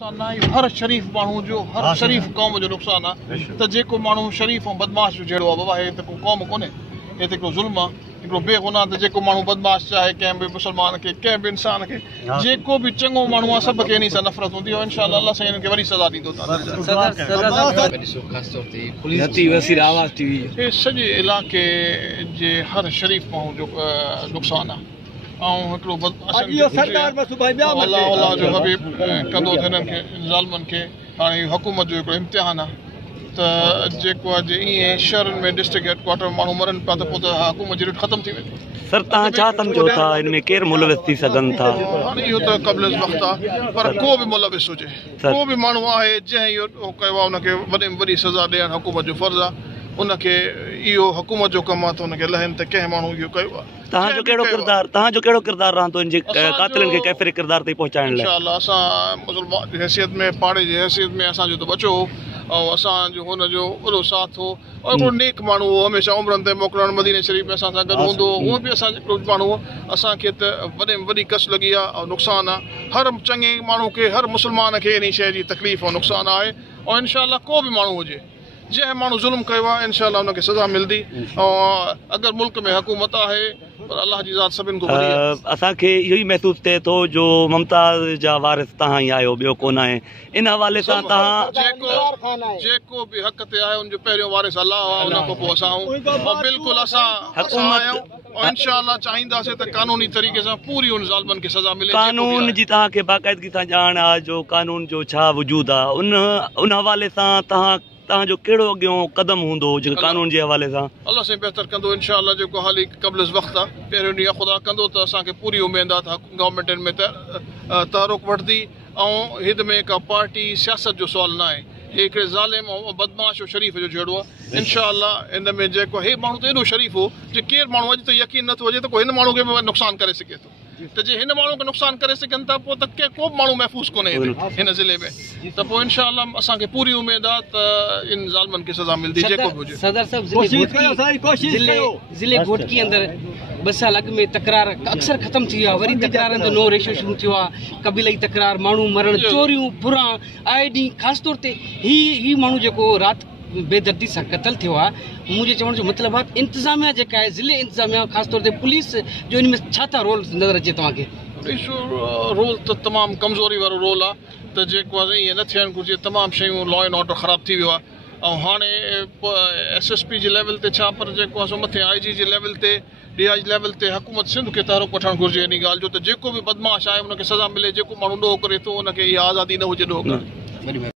हर शरीफ़ माण्हू जो हर शरीफ़ क़ौम जो नुक़सानु आहे त जेको माण्हू शरीफ़ ऐं बदमाश जहिड़ो आहे बाबा हे त को क़ौम कोन्हे, हे त हिकिड़ो ज़ुल्म आहे, हिकिड़ो बेगुनाह। त जेको माण्हू बदमाश चाहे कंहिं बि मुस्लमान खे, कंहिं बि इंसान खे, जेको बि चङो माण्हू आहे सभु खे इन सां नफ़रत हूंदी आहे। इंशाअल्लाह अल्लाह साईं हिननि खे वरी सज़ा ॾींदो। हे सॼे इलाइक़े जे हर शरीफ़ माण्हू जो नुक़सानु आहे ऐं हिकिड़ो अल्लाह जो हबीब कंदो त हिननि खे ज़ालिमनि खे हाणे हुकूमत जो हिकिड़ो इम्तिहान आहे त जेको आहे ईअं शहरनि में डिस्ट्रिक्ट हेडक्वाटर माण्हू मरनि पिया त पोइ त हुकूमत जी रिट ख़तमु थी वेंदी। सर तव्हां छा सम्झो था हिन में केरु मुलविस थी सघनि था? हाणे इहो त क़ब्ल वक़्तु आहे, पर को बि मुलविस हुजे, को बि माण्हू आहे जंहिं इहो कयो आहे उनखे वॾे में वॾी सज़ा ॾियणु हुकूमत जो फ़र्ज़ु आहे। उनखे इहो हुकूमत जो कमु आहे त उनखे लहनि त कंहिं माण्हू इहो कयो आहे। तव्हांजो कहिड़ो किरदारु रहंदो इन जे क़ातिलनि खे कैफ़िरे किरदार ताईं पहुचाइण लाइ? इंशाअल्लाह असां मुस्लमान जी हैसियत में, पाड़े जी हैसियत में असांजो त बचो हो ऐं असांजो हुनजो वॾो साथ हो और हिकिड़ो नेक माण्हू हो, हमेशह उमरनि ते मोकिलणु मदीने शरीफ़ में असां सां गॾु हूंदो हो। उहो बि असांजो हिकिड़ो माण्हू हो। असांखे त वॾे में वॾी कस लॻी आहे ऐं नुक़सानु आहे। हर चङे माण्हू खे, हर मुस्लमान खे इन शइ जी तकलीफ़ ऐं नुक़सानु आहे ऐं इंशाअल्लाह को बि माण्हू हुजे जंहिं माण्हू ज़ुल्म कयो आहे इंशाअल्लाह उनखे सज़ा मिलंदी। ऐं अगरि मुल्क में हुकूमत आहे पर अल्लाह जी ज़ात सभिनि खां वॾी आहे। असांखे इहो ई महसूसु थिए थो जो मुमताज़ जा वारिस तव्हां ई आहियो, ॿियो कोन आहे। इन हवाले सां तव्हां जेको बि हक़ ते आहे उनजो पहिरियों वारिस अल्लाह आहे, उन खां पोइ असां आहियूं। बिल्कुलु असां आहियूं ऐं इंशाअल्लाह चाहींदासीं त कानूनी तरीक़े सां पूरी उन ज़ालिमनि खे सज़ा मिले। कानून जी तव्हांखे बाक़ाइदगी सां ॼाण आहे जो कानून जो छा वजूद आहे, उन हवाले सां तव्हांजो कहिड़ो अॻियों क़दम हूंदो जेको कानून जे हवाले सां? अल्लाह साईं बहितर कंदो इंशाअल्लाह। जेको हाली क़ब्ल वक़्तु आहे पहिरियों ॾींहुं ख़ुदा कंदो त असांखे पूरी उमेद आहे त गवर्नमेंट में तहरुक वठंदी ऐं हिद में का पार्टी सियासत जो सुवाल न आहे। हे हिकिड़े ज़ालिम ऐं बदमाश शरीफ़ जो जहिड़ो आहे। इंशाअल्लाह इन में जेको हे माण्हू त एॾो शरीफ़ हो जो केरु माण्हू अॼु त यकीन नथो अचे त को हिन माण्हू खे बि नुक़सानु करे सघे थो। त जे हिन माण्हू खे नुक़सानु करे सघनि था पोइ त को बि माण्हू महफ़ूज़ कोन्हे हिन ज़िले में। त पोइ इंशाअल्लाह असांखे पूरी उमेद आहे त इन ज़ालिमनि खे सज़ा मिलंदी जेको बि हुजे। सदर साहब ज़िले घोटकी अंदरि 2 साल अॻु में तकरार अक्सर ख़तमु थी वियो आहे, वरी तकरारनि जो नओं रेशो शुरू थियो आहे। क़बीलाई तकरार, माण्हू मरण, चोरियूं, बुरा आए ॾींहुं ख़ासि तौर ते ही माण्हू जेको राति बेदर्दी सां क़तल थियो आहे। मुंहिंजे चवण जो मतिलबु आहे इंतिज़ामिया जेका आहे ज़िले इंतिज़ामिया ख़ासि तौर ते पुलिस जो इन में छा रोल नज़र अचे तव्हांखे? रोल त तमामु कमज़ोरी वारो रोल आहे त जेको आहे ईअं न थियणु घुरिजे। तमामु शयूं लॉ एंड ऑर्डर ख़राबु थी वियो आहे ऐं हाणे SSP जे लेवल ते छा पर जेको आहे सो मथे IG जे लेवल ते, DI लेवल ते हुकूमत सिंध खे तहरुक वठणु घुरिजे इन ॻाल्हि जो त जेको बि बदमाश आहे उनखे सज़ा मिले। जेको माण्हू ॾोह करे थो उनखे इहा आज़ादी न हुजे ॾोह करणु।